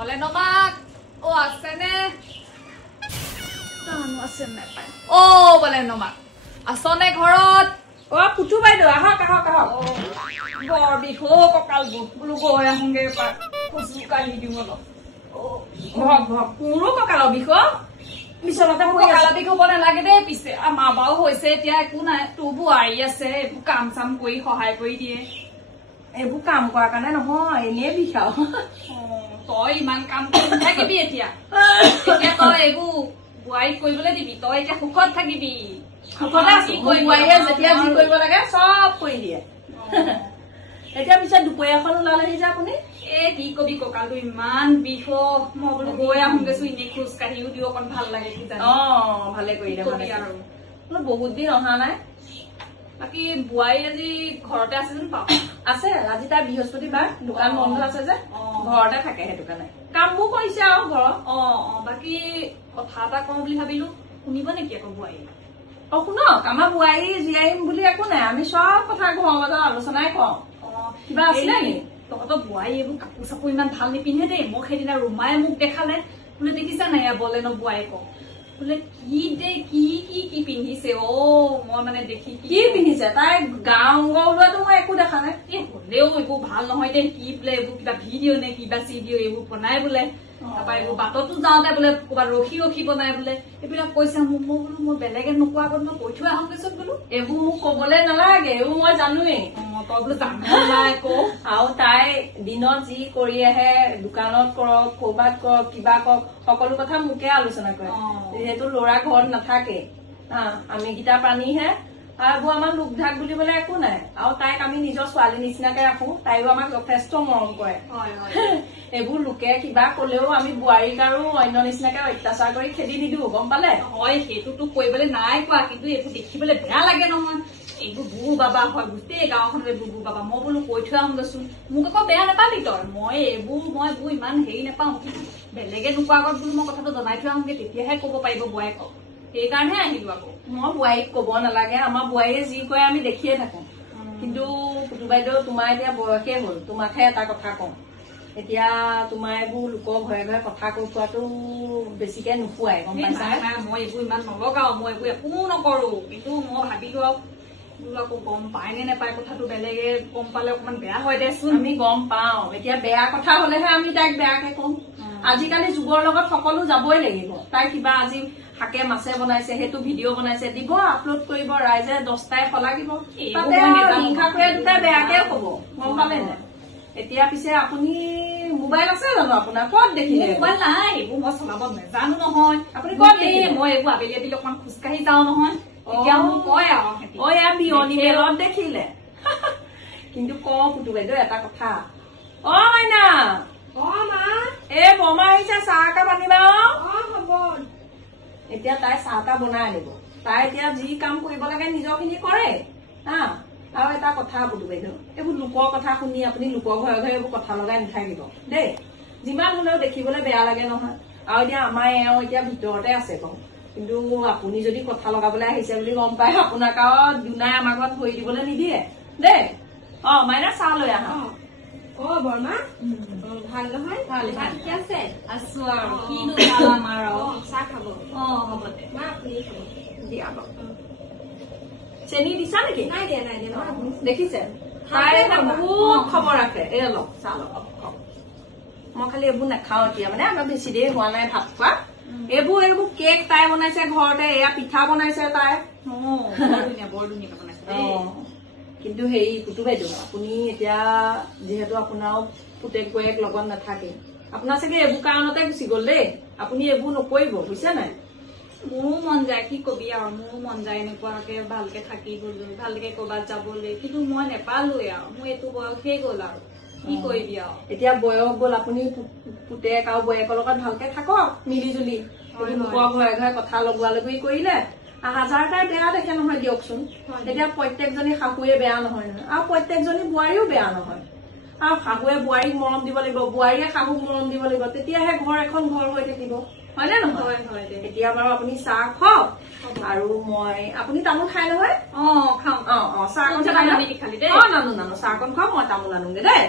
বলে নমাক ও আছেনে জানো আছে নাপায় ও বলে নমাক আছনে ঘৰত ও পুতু বাইদেউ আহক আহক আহক বৰ বিষ কঁকালবোৰ বোলো গৈ আহোঁগে এপাক খোজো কাঢ়ি দিওঁ অলপ ভক ভক মোৰো কঁকালৰ বিষ বিচনাতে কঁকালৰ বিষ হ'ব নালাগে দেই পিছে আমাৰ বাৰু হৈছে এতিয়া একো নাই তোৰ বোৱাৰী আছে এইবোৰ কাম চাম কৰি সহায় কৰি দিয়ে এইবোৰ কাম কৰাৰ কাৰণে নহয় এনেই বিষ আৰু তই ইমান কাম কৰি নাথাকিবি এতিয়া তই এইবোৰ বোৱাৰীক কৰিবলৈ দিবি তই এতিয়া সুখত থাকিবি বোৱাৰীয়ে যেতিয়া যি কৰিব লাগে চব কৰি দিয়ে এতিয়া পিছে দুপৰীয়াখন ওলালেহি যে আপুনি কি কবি কঁকালটো ইমান বিষ মই বোলো গৈ আহোঁগেছো এনেই খোজ কাঢ়িও দিও অকণ ভাল লাগে কি জানো ভালে কৰিলে আৰু বহুত দিন অহা নাই বাকী বোৱাৰী আজি ঘৰতে আছে যেন পাওঁ আছে আজি তাই বৃহস্পতিবাৰ দোকান বন্ধ আছে যে ঘৰতে থাকে সেইটো কাৰণে কামবোৰ কৰিছে আৰু ঘৰত বাকী কথা এটা কওঁ বুলি ভাবিলো শুনিব নেকি আকৌ বোৱাৰী শুনক আমাৰ বোৱাৰী জীয়াই বুলি একো নাই আমি চব কথা ঘৰৰ মাজত আলোচনাই কওঁ কিবা আছিলে নেকি তহঁতৰ বোৱাৰী এইবোৰ কাপোৰ চাপোৰ ইমান ভাল নিপিন্ধে দেই মোক সেইদিনা ৰুমাই মোক দেখালে বোলে দেখিছা নাই বলে ন বোৱাৰীক বোলে কি দে কি কি কি পিন্ধিছে মই মানে দেখি কি পিন্ধিছে তাই গা অংগ ওলোৱাটো মই একো দেখা নাই হলেও এইবোৰ ভাল নহয় দে কি বোলে এইবোৰ কিবা ভিডিঅ' নে কিবা চিডিঅ' এইবোৰ বনাই বোলে তাৰপৰা এইবোৰ বাটতো যাওঁতে বোলে ক'ৰবাত ৰখি ৰখি বনাই বোলে এইবিলাক কৈছে মোক মই বোলো মই বেলেগে নোকোৱা আগত মই কৈ থৈ আহোঁ পিছত বোলো এইবোৰ মোক কবলৈ নালাগে এইবোৰ মই জানোৱেই তই বোলো জানো নাই কওঁ আৰু তাই দিনত যি কৰি আহে দোকানত কৰক কৰবাত কৰক কিবা কৰক সকলো কথা মোকে আলোচনা কৰে যিহেতু ল'ৰা ঘৰত নাথাকে আমি গীতা প্ৰাণীহে এইবোৰ আমাৰ লোক ঢাক বুলিবলৈ একো নাই আৰু তাইক আমি নিজৰ ছোৱালী নিচিনাকে ৰাখো তাইও আমাক যথেষ্ট মৰম কৰে এইবোৰ লোকে কিবা কলেও আমি বোৱাৰীক আৰু অন্য নিচিনাকে অত্যাচাৰ কৰি খেদি নিদিও গম পালে হয় সেইটোতো কৰিবলৈ নাই কোৱা কিন্তু এইবোৰ দেখিবলৈ বেয়া লাগে নহয় এইবোৰ বুবু বাবা হয় গোটেই গাঁওখনৰে বুবু বাবা মই বোলো কৈ থৈ আহোঁগেচোন মোক আকৌ বেয়া নাপাবি তই মই এইবোৰ ইমান হেৰি নাপাওঁ কিন্তু বেলেগে নোকোৱা আগত বোলো মই কথাটো জনাই থৈ আহোঁগে তেতিয়াহে ক'ব পাৰিব বোৱাৰীকক সেইকাৰণেহে আহিলো আকৌ মই বোৱাৰীক ক'ব নালাগে আমাৰ বোৱাৰীয়ে যি কয় আমি দেখিয়ে থাকো কিন্তু পুতু বাইদেউ তোমাৰ এতিয়া বয়সেই হ'ল তোমাকহে এটা কথা কওঁ এতিয়া তোমাৰ এইবোৰ লোকৰ ঘৰে ঘৰে কথা কৈ খোৱাটো বেছিকে নোখোৱাই গম পাইছা মই এইবোৰ ইমান নলগাও মই এইবোৰ একো নকৰো কিন্তু মই ভাবিলো আকৌ গম পায় নে নাপায় কথাটো বেলেগে গম পালে অকমান বেয়া হয় দেচোন আমি গম পাওঁ এতিয়া বেয়া কথা হলেহে আমি তাইক বেয়াকে কম আজিকালি যুগৰ লগত সকলো যাবই লাগিব তাই কিবা আজি শাকে মাছে বনাইছে সেইটো ভিডিঅ' বনাইছে দিব আপলোড কৰিব ৰাইজে 10টাই শলাগিব তাতে হিংসা কৰি দুটাই বেয়াকে কব গম পালে নে এতিয়া পিছে আপুনি মোবাইল আছে জানো আপোনাৰ ক'ত দেখিলে মোবাইল নাই এইবোৰ মই চলাব নাজানো নহয় আপুনি ক'ত দেখিলে মই এইবোৰ আবেলি আবেলি অকমান খোজকাঢ়ি যাওঁ নহয় এতিয়া মোক কয় আৰু এয়া বিয়নী মেলত দেখিলে কিন্তু কওঁ পুতু বাইদেউ এটা কথা মাইনা মা এই বমা আহিছে চাহ একাপ আনিবা হ'ব এতিয়া তাই চাহ একাপ বনাই আনিব তাই এতিয়া যি কাম কৰিব লাগে নিজৰখিনি কৰে আৰু এটা কথা পুতু বাইদেউ এইবোৰ লোকৰ কথা শুনি আপুনি লোকৰ ঘৰে ঘৰে এইবোৰ কথা লগাই নাথাকিব দেই যিমান হলেও দেখিবলৈ বেয়া লাগে নহয় আৰু এতিয়া আমাৰ এওঁ এতিয়া ভিতৰতে আছে কওঁ কিন্তু আপুনি যদি কথা লগাবলৈ আহিছে বুলি গম পায় আপোনাক আৰু দুনাই আমাৰ ঘৰত ভৰি দিবলৈ নিদিয়ে দেই মাইনা চাহ লৈ আহা বৰ্মা ভাল নহয় ভাল ঠিকে আছে আছো আৰু কিনো ভাল আমাৰ চাহ খাব হ'ব দে মা আপুনি খাব দিয়া চেনি দিছা নেকি নাই দিয়া দেখিছে তাই বহুত খবৰ ৰাখে এই অলপ চাহ অলপ মই খালি এইবোৰ নাখাও এতিয়া মানে আমাৰ বেছি দেৰি হোৱা নাই ভাত খোৱা এইবোৰ কেক তাই বনাইছে ঘৰতে এয়া পিঠা বনাইছে তাই বৰ ধুনীয়াকে বনাইছে কিন্তু হেৰি পুতু বাইদেউ আপুনি এতিয়া যিহেতু আপোনাৰ পুতেক গয়েক লগত নাথাকে আপোনাৰ চাগে এইবোৰ কাৰণতে গুচি গল দেই আপুনি এইবোৰ নকৰিব বুজিছে নাই মোৰো মন যায় কি কবি আৰু মোৰো মন যায় এনেকুৱাকে ভালকে থাকিবলৈ ভালকে কৰবাত যাবলৈ কিন্তু মই নেপালোৱে আৰু মোৰ এইটো বয়সেই গল আৰু কি কৰিবি আৰু এতিয়া বয়স গল আপুনি পুতেক আৰু বয়েকৰ লগত ভালকে থাকক মিলি জুলি লোকৰ ঘৰে ঘৰে কথা লগোৱা লগি কৰিলে হাজাৰটাই বেয়া দেখে নহয় দিয়কচোন এতিয়া প্ৰত্যেকজনী শাহুৱে বেয়া নহয় আৰু প্ৰত্যেকজনী বোৱাৰীও বেয়া নহয় আৰু শাহুৱে বোৱাৰীক মৰম দিব লাগিব বোৱাৰীয়ে শাহুক মৰম দিব লাগিব তেতিয়াহে ঘৰ এখন ঘৰ হৈ থাকিব হয় নে নহয় এতিয়া বাৰু আপুনি চাহ খাওক আৰু আপুনি তামোল খাই নহয় খাওঁ চাহকণ নানো চাহকণ খাওক মই তামোল আনোগে দেই